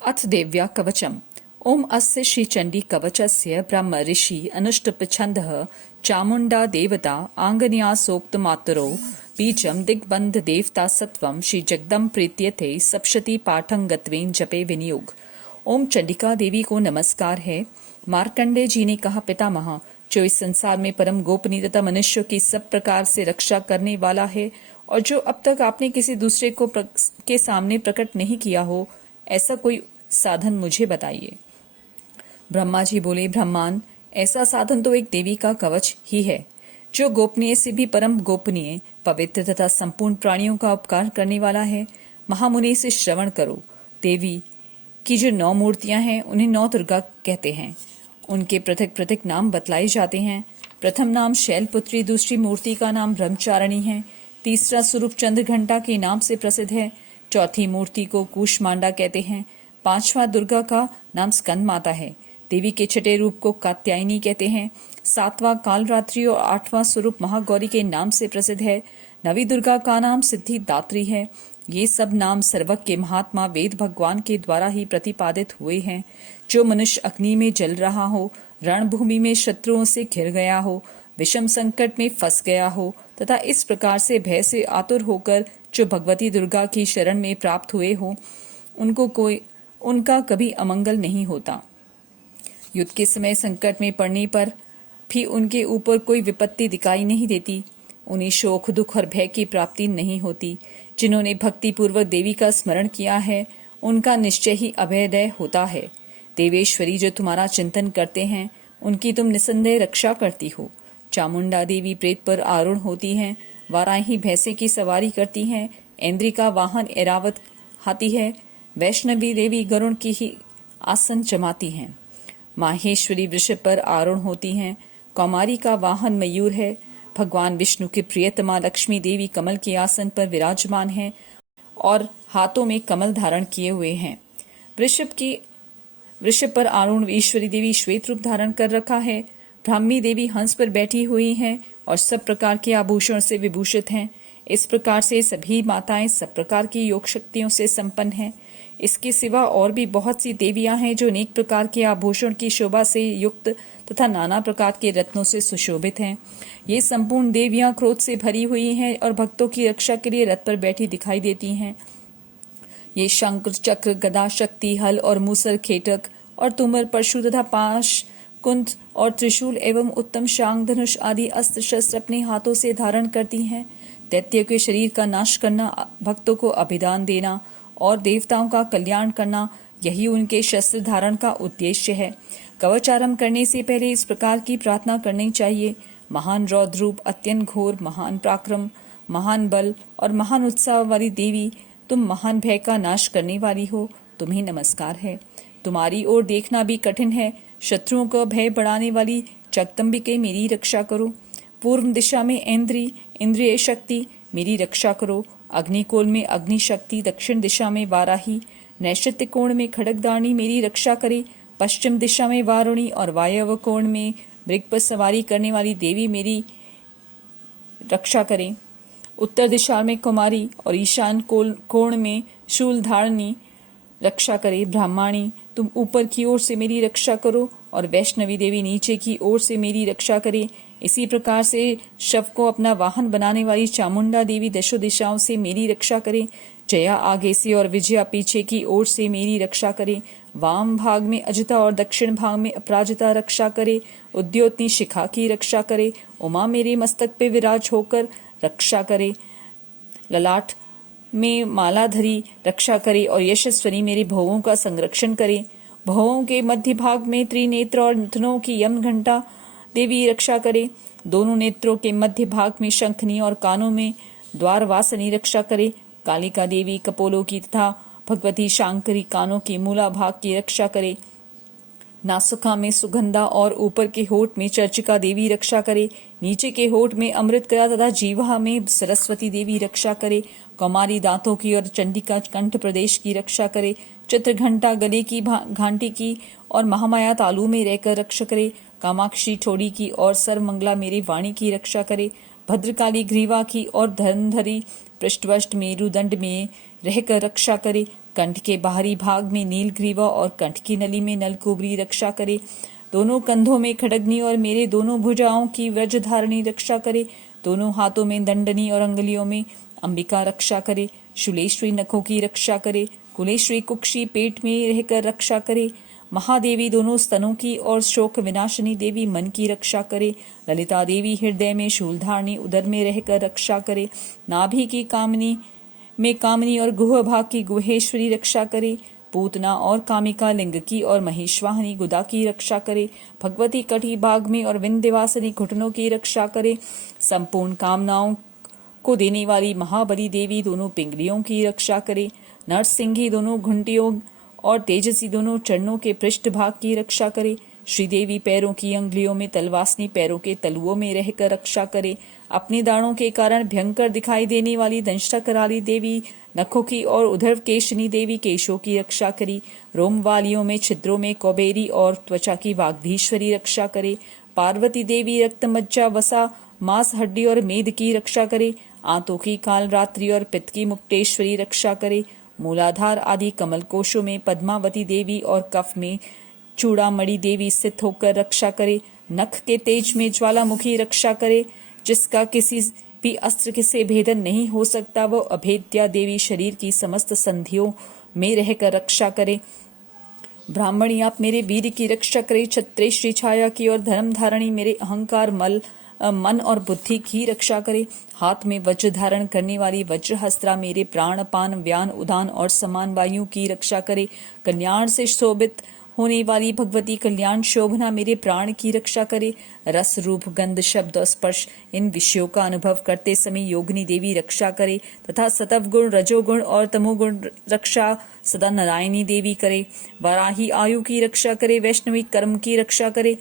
अथ देव्या कवचम्। ओम अस्य श्रीचण्डी कवचस्य ब्रह्म ऋषि अनुष्टुप्छन्दः चामुण्डा देवता आङ्गन्यासोक्तमातरो बीजं दिग्बन्ध देवता सत्वं श्री जगदम प्रीत्यते सप्शती पाठंगत्वेन जपे विनियोग। ओम चंडिका देवी को नमस्कार है। मार्कंडेय जी ने कहा, पितामह, जो इस संसार में परम गोपनीय तथा मनुष्यों की सब प्रकार से रक्षा करने वाला है और जो अब तक आपने किसी दूसरे को के सामने प्रकट नहीं किया हो, ऐसा कोई साधन मुझे बताइए। ब्रह्मा जी बोले, ब्रह्मांड, ऐसा साधन तो एक देवी का कवच ही है, जो गोपनीय से भी परम गोपनीय, पवित्र तथा संपूर्ण प्राणियों का उपकार करने वाला है। महामुनि से श्रवण करो। देवी की जो 9 मूर्तियां हैं, उन्हें 9 दुर्गा कहते हैं। उनके पृथक पृथक नाम बतलाए जाते हैं। प्रथम नाम शैलपुत्री, दूसरी मूर्ति का नाम ब्रह्मचारिणी है, तीसरा स्वरूप चंद्रघंटा के नाम से प्रसिद्ध है, चौथी मूर्ति को कूष्मांडा कहते हैं, पांचवा दुर्गा का नाम स्कंद माता है, देवी के छठे रूप को कात्यायनी कहते हैं, सातवां कालरात्रि और आठवां स्वरूप महागौरी के नाम से प्रसिद्ध है, नवी दुर्गा का नाम सिद्धिदात्री है। ये सब नाम सर्वज्ञ के महात्मा वेद भगवान के द्वारा ही प्रतिपादित हुए हैं। जो मनुष्य अग्नि में जल रहा हो, रणभूमि में शत्रुओं से घिर गया हो, विषम संकट में फंस गया हो तथा इस प्रकार से भय से आतुर होकर जो भगवती दुर्गा की शरण में प्राप्त हुए हो, उनका कभी अमंगल नहीं होता। युद्ध के समय संकट में पड़ने पर भी उनके ऊपर कोई विपत्ति दिखाई नहीं देती। उन्हें शोक, दुख और भय की प्राप्ति नहीं होती। जिन्होंने भक्ति पूर्वक देवी का स्मरण किया है, उनका निश्चय ही अभयदय होता है। देवेश्वरी, जो तुम्हारा चिंतन करते हैं, उनकी तुम निसंदेह रक्षा करती हो। चामुंडा देवी प्रेत पर आरूढ़ होती हैं, वाराही भैंसे की सवारी करती हैं, ऐन्द्री का वाहन ऐरावत हाथी है, वैष्णवी देवी गरुड़ की ही आसन जमाती हैं, माहेश्वरी वृषभ पर आरूढ़ होती हैं, कौमारी का वाहन मयूर है, भगवान विष्णु की प्रियतमा लक्ष्मी देवी कमल के आसन पर विराजमान है और हाथों में कमल धारण किए हुए हैं। वृषभ पर आरूढ़ ईश्वरी देवी श्वेत रूप धारण कर रखा है। ब्राह्मी देवी हंस पर बैठी हुई हैं और सब प्रकार के आभूषण से विभूषित हैं। इस प्रकार से सभी माताएं सब प्रकार की योग शक्तियों से संपन्न हैं। इसके सिवा और भी बहुत सी देवियां हैं जो अनेक प्रकार के आभूषण की शोभा से युक्त तथा नाना प्रकार के रत्नों से सुशोभित हैं। ये संपूर्ण देवियां क्रोध से भरी हुई हैं और भक्तों की रक्षा के लिए रथ पर बैठी दिखाई देती हैं। ये शंख, चक्र, गदा, शक्ति, हल और मूसर, खेटक और तुमर, परशु तथा पाश, कुंद और त्रिशूल एवं उत्तम शांग, धनुष आदि अस्त्र शस्त्र अपने हाथों से धारण करती हैं। दैत्य के शरीर का नाश करना, भक्तों को अभिदान देना और देवताओं का कल्याण करना, यही उनके शस्त्र धारण का उद्देश्य है। कवच आरंभ करने से पहले इस प्रकार की प्रार्थना करनी चाहिए। महान रौद्र रूप, अत्यंत घोर, महान पराक्रम, महान बल और महान उत्साह वाली देवी, तुम महान भय का नाश करने वाली हो, तुम्हें नमस्कार है। तुम्हारी ओर देखना भी कठिन है। शत्रुओं का भय बढ़ाने वाली जगदम्बिके, मेरी रक्षा करो। पूर्व दिशा में ऐन्द्री, इंद्रिय शक्ति, मेरी रक्षा करो। अग्निकोण में अग्नि शक्ति, दक्षिण दिशा में वाराही, नैश्चित्य कोण में खड्गदानी, मेरी रक्षा करे। पश्चिम दिशा में वारुणी और वायव्य कोण में मृग पर सवारी करने वाली देवी मेरी रक्षा करे। उत्तर दिशा में कुमारी और ईशान कोण में शूलधारिणी रक्षा करे। ब्राह्मणी, तुम ऊपर की ओर से मेरी रक्षा करो और वैष्णवी देवी नीचे की ओर से मेरी रक्षा करे। इसी प्रकार से शव को अपना वाहन बनाने वाली चामुंडा देवी दशो दिशाओं से मेरी रक्षा करे। जया आगे से और विजया पीछे की ओर से मेरी रक्षा करे। वाम भाग में अजिता और दक्षिण भाग में अपराजिता रक्षा करे। उद्योतनी शिखा की रक्षा करे। उमा मेरे मस्तक पे विराज होकर रक्षा करे। ललाट में मालाधरी रक्षा करे और यशस्वनी मेरे भवों का संरक्षण करे। भवों के मध्य भाग में त्रिनेत्र और मिथुनों की यम घंटा देवी रक्षा करे। दोनों नेत्रों के मध्य भाग में शंखनी और कानों में द्वारवासनी रक्षा करे। कालिका देवी कपोलों की तथा भगवती शांकरी कानों के मूला भाग की रक्षा करे। नासुका में सुगंधा और ऊपर के होठ में चर्चिका देवी रक्षा करे। नीचे के होठ में अमृतकरा तथा जीवा में सरस्वती देवी रक्षा करे। कौमारी दांतों की और चंडिका कंठ प्रदेश की रक्षा करे। चित्रघंटा गले की घंटी की और महामाया तालु में रहकर रक्षा करे। कामाक्षी ठोड़ी की और सर्वमंगला मेरी वाणी की रक्षा करे। भद्रकाली ग्रीवा की और धनधरी पृष्ठवष्ट मेरुदंड में रहकर रक्षा करे। कंठ के बाहरी भाग में नीलग्रीवा और कंठ की नली में नलकुबरी रक्षा करे। दोनों कंधों में खड्गनी और मेरे दोनों भुजाओं की व्रजधारणी रक्षा करे। दोनों हाथों में दंडनी और अंगुलियों में अंबिका रक्षा करे। शूलेश्वरी नखों की रक्षा करे। कुलेश्वरी कुक्षी पेट में रहकर रक्षा करे। महादेवी दोनों स्तनों की और शोक विनाशिनी देवी मन की रक्षा करे। ललिता देवी हृदय में शूलधारणी उदर में रहकर रक्षा करे। नाभि की कामनी और गुह भाग की गुहेश्वरी रक्षा करे। पूतना और कामिका लिंग की और महेश्वाहिनी गुदा की रक्षा करे। भगवती कटी भाग में और विंध्यवासिनी घुटनों की रक्षा करे। संपूर्ण कामनाओं को देने वाली महाबली देवी दोनों पिंगलियों की रक्षा करे। नरसिंही दोनों घुंटियों और तेजसी दोनों चरणों के पृष्ठ भाग की रक्षा करे। श्रीदेवी पैरों की अंगुलियों में तलवासनी पैरों के तलुओं में रहकर रक्षा करे। अपने दाणों के कारण भयंकर दिखाई देने वाली दंष्टा कराली देवी नखों की और उधर केशनी देवी केशों की रक्षा करी। रोम वालियों में छिद्रों में कौबेरी और त्वचा की वाग्धीश्वरी रक्षा करे। पार्वती देवी रक्त मज्जा वसा मांस हड्डी और मेद की रक्षा करे। आंतों की काल रात्रि और पित्त की मुक्तेश्वरी रक्षा करे। मूलाधार आदि कमल कोशों में पद्मावती देवी और कफ में चूड़ामणि देवी स्थित होकर रक्षा करे। नख के तेज में ज्वालामुखी रक्षा करे। जिसका किसी भी अस्त्र से भेदन नहीं हो सकता, वो अभेद्या देवी शरीर की समस्त संधियों में रहकर रक्षा करे। ब्राह्मणी आप मेरे वीर की रक्षा करे। क्षत्रिय श्री छाया की और धर्म धारणी मेरे अहंकार मन और बुद्धि की रक्षा करे। हाथ में वज्र धारण करने वाली वज्रहस्त्रा मेरे प्राण पान व्यान उदान और समान वायु की रक्षा करे। कल्याण से शोभित होने वाली भगवती कल्याण शोभना मेरे प्राण की रक्षा करे। रस रूप गंध शब्द और स्पर्श इन विषयों का अनुभव करते समय योगिनी देवी रक्षा करे तथा सतव गुण रजोगुण और तमोगुण रक्षा सदा नारायणी देवी करे। वाराही आयु की रक्षा करे। वैष्णवी कर्म की रक्षा करे।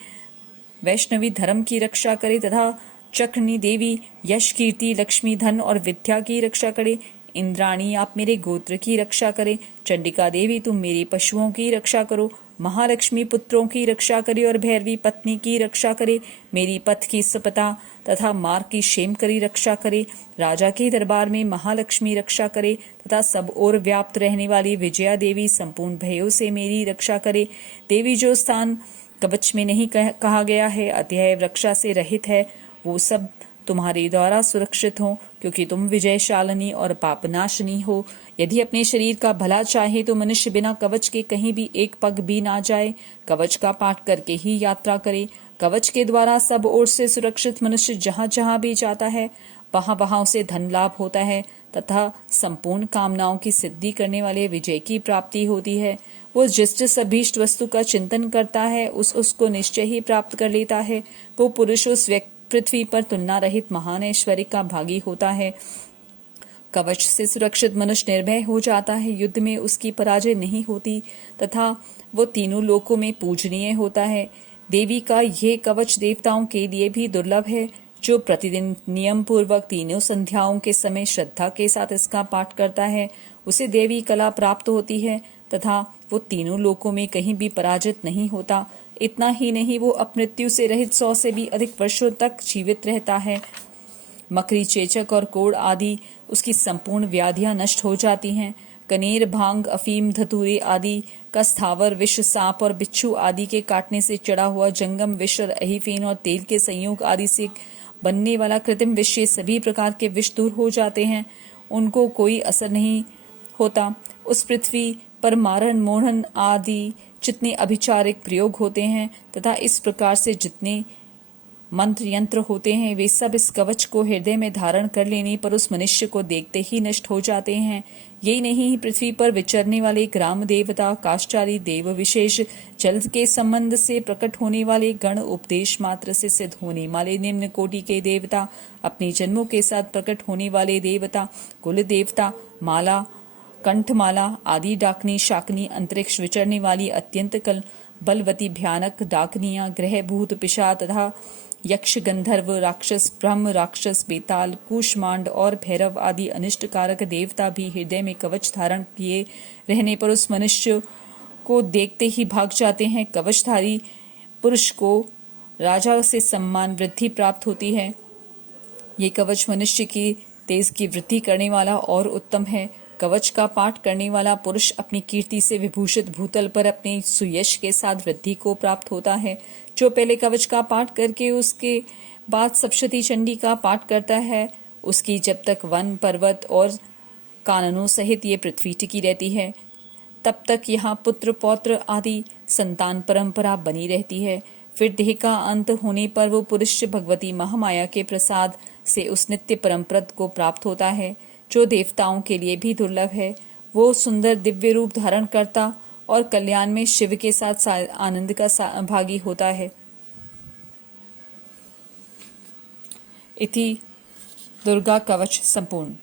वैष्णवी धर्म की रक्षा करे तथा चक्रनी देवी यश कीर्ति लक्ष्मी धन और विद्या की रक्षा करे। इंद्राणी आप मेरे गोत्र की रक्षा करे। चंडिका देवी तुम मेरे पशुओं की रक्षा करो। महालक्ष्मी पुत्रों की रक्षा करे और भैरवी पत्नी की रक्षा करे। मेरी पथ की सपता तथा मार्ग की क्षेम करी रक्षा करे। राजा के दरबार में महालक्ष्मी रक्षा करे तथा सब ओर व्याप्त रहने वाली विजया देवी संपूर्ण भयों से मेरी रक्षा करे। देवी जो स्थान कवच में नहीं कहा गया है, अध्याय रक्षा से रहित है, वो सब तुम्हारे द्वारा सुरक्षित हो, क्योंकि तुम विजयशालिनी और पापनाशनी हो। यदि अपने शरीर का भला चाहे तो मनुष्य बिना कवच के कहीं भी एक पग भी ना जाए। कवच का पाठ करके ही यात्रा करे। कवच के द्वारा सब ओर से सुरक्षित मनुष्य जहाँ जहाँ भी जाता है, वहाँ वहाँ उसे धन लाभ होता है तथा संपूर्ण कामनाओं की सिद्धि करने वाले विजय की प्राप्ति होती है। वो जिस अभीष्ट वस्तु का चिंतन करता है उसको निश्चय ही प्राप्त कर लेता है। वो पुरुष उस पृथ्वी पर तुलना रहित महान ऐश्वर्य का भागी होता है। कवच से सुरक्षित मनुष्य निर्भय हो जाता है। युद्ध में उसकी पराजय नहीं होती तथा वो तीनों लोकों में पूजनीय होता है। देवी का ये कवच देवताओं के लिए भी दुर्लभ है। जो प्रतिदिन नियम पूर्वक तीनों संध्याओं के समय श्रद्धा के साथ इसका पाठ करता है, उसे देवी कला प्राप्त होती है तथा वो तीनों लोकों में कहीं भी पराजित नहीं होता। इतना ही नहीं, वो अपमृत्यु से रहित 100 से भी अधिक वर्षों तक जीवित रहता है। मकरी, चेचक और कोढ़ आदि उसकी संपूर्ण व्याधियां नष्ट हो जाती हैं। कनेर, भांग, अफीम, धतूरे आदि का स्थावर विष, सांप और बिच्छू आदि के काटने से चढ़ा हुआ जंगम विष और अहिफेन और तेल के संयोग आदि से बनने वाला कृत्रिम विष, ये सभी प्रकार के विष दूर हो जाते हैं। उनको कोई असर नहीं होता। उस पृथ्वी पर मारण, मोहन आदि जितने अभिचारिक प्रयोग होते हैं तथा इस प्रकार से जितने मंत्र यंत्र होते हैं, वे सब इस कवच को हृदय में धारण कर लेने पर उस मनुष्य को देखते ही नष्ट हो जाते हैं। यही नहीं, पृथ्वी पर विचरने वाले ग्राम देवता, काशचारी देव विशेष, जल के संबंध से प्रकट होने वाले गण, उपदेश मात्र से सिद्ध होने वाले निम्न कोटि के देवता, अपने जन्मों के साथ प्रकट होने वाले देवता, कुल देवता, माला, कंठमाला आदि डाकनी, शाकनी, अंतरिक्ष विचरने वाली अत्यंत बलवती भयानक डाकनियां, ग्रह, भूत, पिशाच तथा यक्ष, गंधर्व, राक्षस, ब्रह्म, राक्षस, बेताल, कूष्मांड और भैरव आदि अनिष्टकारक देवता भी हृदय में कवच धारण किए रहने पर उस मनुष्य को देखते ही भाग जाते हैं। कवचधारी पुरुष को राजा से सम्मान वृद्धि प्राप्त होती है। ये कवच मनुष्य की तेज की वृद्धि करने वाला और उत्तम है। कवच का पाठ करने वाला पुरुष अपनी कीर्ति से विभूषित भूतल पर अपने सुयश के साथ वृद्धि को प्राप्त होता है। जो पहले कवच का पाठ करके उसके बाद सप्तशती चंडी का पाठ करता है, उसकी जब तक वन पर्वत और काननों सहित ये पृथ्वी टिकी रहती है, तब तक यहाँ पुत्र पौत्र आदि संतान परंपरा बनी रहती है। फिर देह का अंत होने पर वो पुरुष भगवती महामाया के प्रसाद से उस नित्य परमपद को प्राप्त होता है, जो देवताओं के लिए भी दुर्लभ है। वो सुंदर दिव्य रूप धारण करता और कल्याण में शिव के साथ आनंद का भागी होता है। इति दुर्गा कवच संपूर्ण।